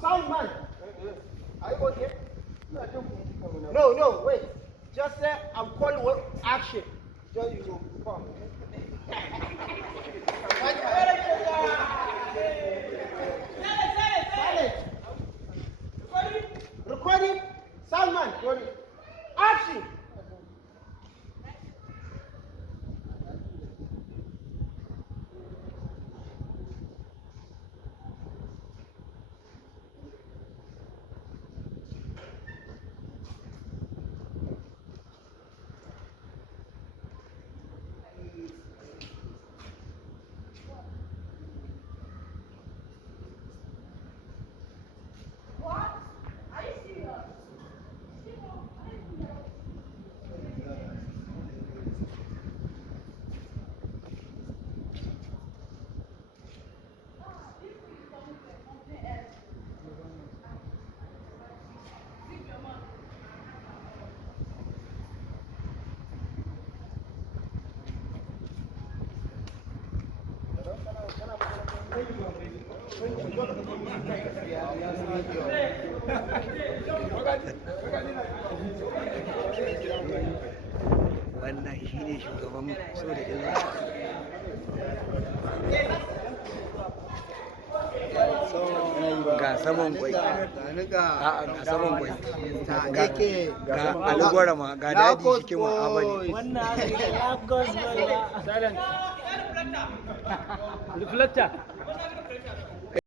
Sound man. Are you okay? No, wait. Just say I'm calling what action. Just you come. Silence. Recording. Sound man. Action. Wannan shi ne shugaban so da ga saman kwai ga saman kwai ga alugwara ma ga daji cikin ma'abali wannan ya gosbala reflector